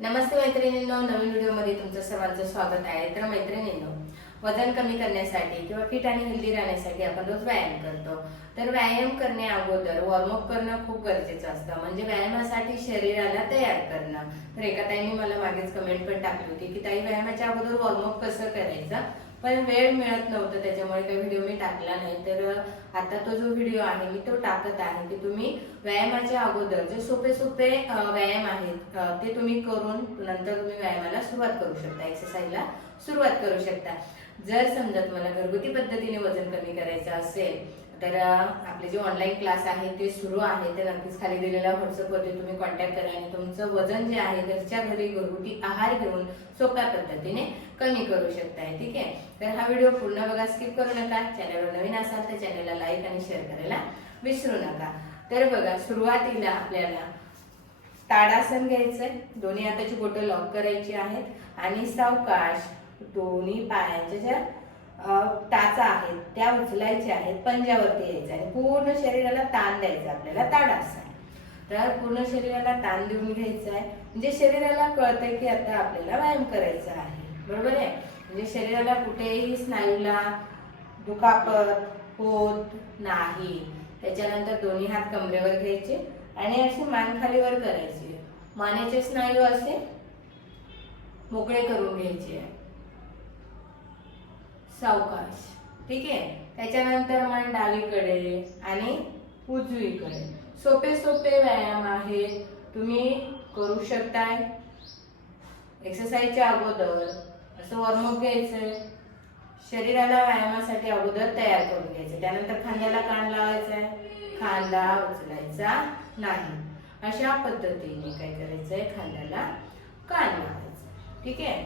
नमस्ते मैत्रिणींनो, नवीन व्हिडिओमध्ये तुमचं सर्वांचं स्वागत आहे। तर मैत्रिणींनो, वजन कमी करण्यासाठी किंवा फिट आणि हेल्दी राहण्यासाठी आपण रोज व्यायाम करतो। तर व्यायाम करण्या अगोदर वॉर्मअप करणं खूप गरजेचं असतं, म्हणजे व्यायामासाठी शरीराला तयार करणं। तर एका ताईने मला मागेच कमेंट पण टाकली होती की ताई व्यायामाच्या अगोदर वॉर्मअप कसं करायचं, पण वेळ मिळत नव्हतं, त्याच्यामुळे काही व्हिडिओ मी टाकला नाही। तर आता तो जो व्हिडिओ आहे मी तो टाकत आहे की तुम्ही व्यायामाच्या अगोदर जे सोपे सोपे व्यायाम आहेत ते तुम्ही करून नंतर तुम्ही व्यायामाला सुरुवात करू शकता, एक्सरसाइजला सुरुवात करू शकता। जर समजा तुम्हाला घरगुती पद्धतीने वजन कमी करायचं असेल तर आपले जे ऑनलाईन क्लास आहे ते सुरू आहे, ते नक्कीच खाली दिलेल्या व्हॉट्सअपवरती तुम्ही कॉन्टॅक्ट करा आणि तुमचं वजन जे आहे घरच्या घरी घरगुती आहार घेऊन सोप्या पद्धतीने कमी करू शकताय। ठीक आहे, तर हा व्हिडिओ पूर्ण बघा, स्किप करू नका। चॅनलवर नवीन असाल तर चॅनलला लाईक आणि शेअर करायला विसरू नका। तर बघा, सुरुवातीला आपल्याला ताडासन घ्यायचंय, दोन्ही हाताची बोटं लॉक करायची आहेत आणि सावकाश दोन्ही पायांच्या ज्या टाचा आहेत त्या उचलायच्या आहेत, पंजावरती यायचं आणि पूर्ण शरीराला ताण द्यायचा आपल्याला ताडासन। तर पूर्ण शरीराला ताण देऊन घ्यायचा आहे, म्हणजे शरीराला कळतंय की आता आपल्याला व्यायाम करायचा आहे, बरोबर आहे। म्हणजे शरीराला कुठेही स्नायूला दुखापत होत नाही। त्याच्यानंतर दोन्ही हात कमरेवर घ्यायचे आणि अशी मान खालीवर करायची, मानेचे स्नायू असे मोकळे करून घ्यायचे सावकाश। ठीक आहे, त्याच्यानंतर मान डावीकडे आणि उजवीकडे। सोपे सोपे व्यायाम आहेत, तुम्ही करू शकताय। एक्सरसाइजच्या अगोदर असं वॉर्मअप घ्यायचंय, शरीराला व्यायामासाठी अगोदर तयार करून घ्यायचं। त्यानंतर खांद्याला कान लावायचा आहे, खांदा उचलायचा नाही, अशा पद्धतीने काय करायचंय, खांद्याला कान लावायचं। ठीक आहे,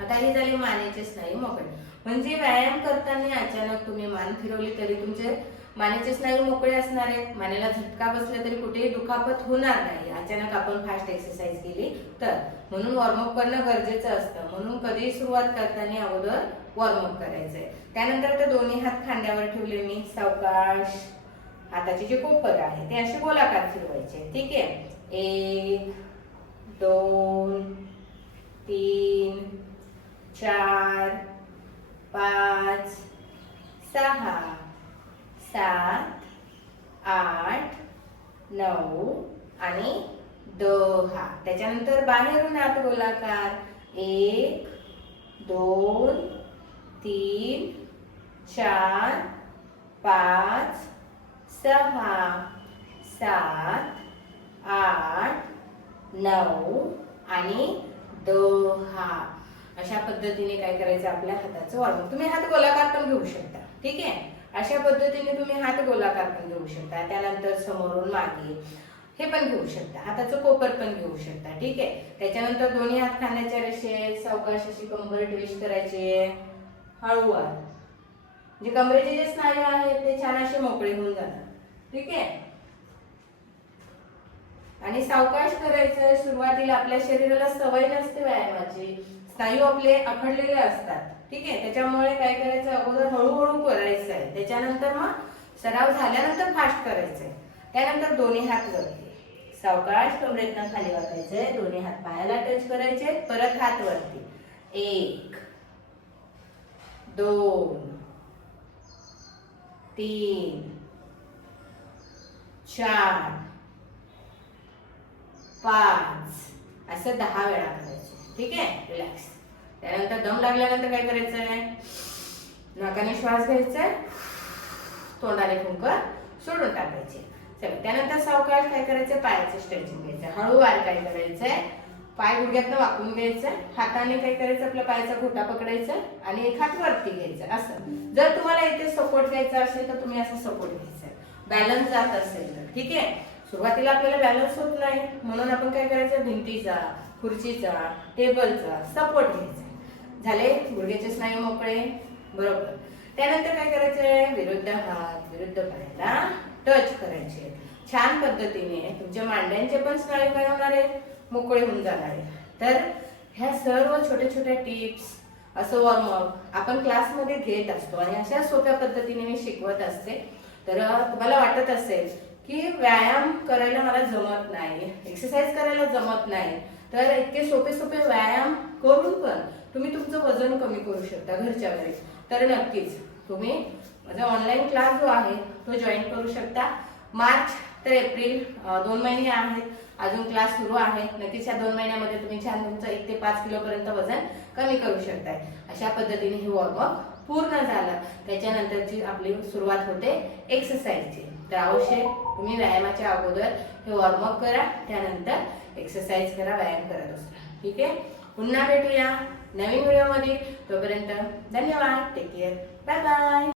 आता ही झाली मानेचे स्नायू मोकळे। म्हणजे व्यायाम करताना अचानक तुम्ही मान फिरवली तरी तुमचे मानेचे स्नायू मोकळे असणार आहेत, मानेला झटका बसला तरी कुठेही दुखापत होणार नाही अचानक आपण फास्ट एक्सरसाइज केली तर। म्हणून वॉर्मअप करणं गरजेचं असतं, म्हणून कधीही सुरुवात करताना अगोदर वॉर्मअप करायचंय। त्यानंतर ते दोन्ही हात खांद्यावर ठेवले मी, सावकाश हाताचे जे कोपर आहे ते असे गोलाकार फिरवायचे। ठीक आहे, 1 2 3 4 5 6 7 8 9 आणि 10। त्याच्यानंतर बाहेरून हात गोलाकार 1 2 3 4 5 6 7 8 9 आणि 10। अशा पद्धतीने काय करायचं, आपल्या हाताचं वॉर्मअप। तुम्ही हात गोलाकार पण घेऊ शकता, ठीक आहे, अशा पद्धतीने तुम्ही हात गोलाकार पण घेऊ शकता। त्यानंतर समोरून मागे हे पण घेऊ शकता, हाताचं कोपर पण घेऊ शकता। ठीक आहे, त्याच्यानंतर दोन्ही हात खांद्याच्या रेषेत सावकाश अशी कंबर ट्विस्ट करायची हळूवार, म्हणजे कमरेचे जे स्नायू आहेत ते छान असे मोकळे होऊन जातात। ठीक आहे, आणि सावकाश करायचं। सुरुवातीला आपल्या शरीराला सवय नसते व्यायामाची, स्नायू आपले आखडलेले असतात। ठीक आहे, त्याच्यामुळे काय करायचं, अगोदर हळूहळू करायचं आहे, त्याच्यानंतर मग सराव झाल्यानंतर फास्ट करायचंय। त्यानंतर दोन्ही हात वरती, सावकाश कमरेतनं खाली वाकायचंय, दोन्ही हात पायाला टच करायचे, परत हात वरती 1 2 3 4 5 असं 10 वेळा करायचं। ठीक आहे, रिलॅक्स। त्यानंतर दम लागल्यानंतर काय करायचंय, नाकाने श्वास घ्यायचा, तोंडाने फुंकर सोडून टाकायचे। चला, त्यानंतर सावकाश काय करायचं, पायाचं स्ट्रेचिंग घ्यायचं, हळूवार काय करायचंय, पाय गुडघ्यातनं वाकून घ्यायचं, हाताने काय करायचं, आपल्या पायाचा घोटा पकडायचा आणि एक हात वरती घ्यायचा असं। जर तुम्हाला इथे सपोर्ट घ्यायचा असेल तर तुम्ही असं सपोर्ट घ्यायचा, बॅलन्स जात असेल तर। ठीक आहे, सुरुवातीला आपल्याला बॅलन्स होत नाही म्हणून आपण काय करायचं, भिंतीचा, खुर्चीचा, टेबलचा सपोर्ट घ्यायचा। झाले गुडघ्याचे स्नायू मोकळे, बरोबर। त्यानंतर काय करायचंय, विरुद्ध हात विरुद्ध पायाला टच करायचे, छान पद्धतीने तुमच्या मांड्यांचे पण स्नायू काय होणार आहे, मोकळे होऊन जाणार आहे। तर ह्या सर्व छोट्या छोट्या टिप्स असं वॉर्मअप आपण क्लासमध्ये घेत असतो आणि अशा सोप्या पद्धतीने मी शिकवत असते। तर तुम्हाला वाटत असेल की व्यायाम करायला मला जमत नाही, एक्सरसाइज करायला जमत नाही, तर इतके सोपे सोपे व्यायाम करून पण तुम्ही तुमचं वजन कमी करू शकता घरच्या घरी. तर नक्कीच तुम्ही माझा ऑनलाईन क्लास जो आहे तो जॉईन करू शकता. मार्च तर एप्रिल 2 महिने आहेत, अजून क्लास सुरू आहे. नक्कीच या 2 महिन्यामध्ये तुम्ही छान तुमचं 1 ते 5 किलो पर्यंत वजन कमी करू शकताय. अशा पद्धतीने हे वॉर्मअप पूर्ण झालं त्याच्यानंतरची आपली सुरुवात होते एक्सरसाइजची. तर अवश्य तुम्ही व्यायामाच्या अगोदर हे वॉर्मअप करा, त्यानंतर एक्सरसाइज करा, व्यायाम करत असता. ठीक आहे, पुन्हा भेटूया नवीन व्हिडिओमध्ये. तोपर्यंत धन्यवाद. Take care. Bye bye.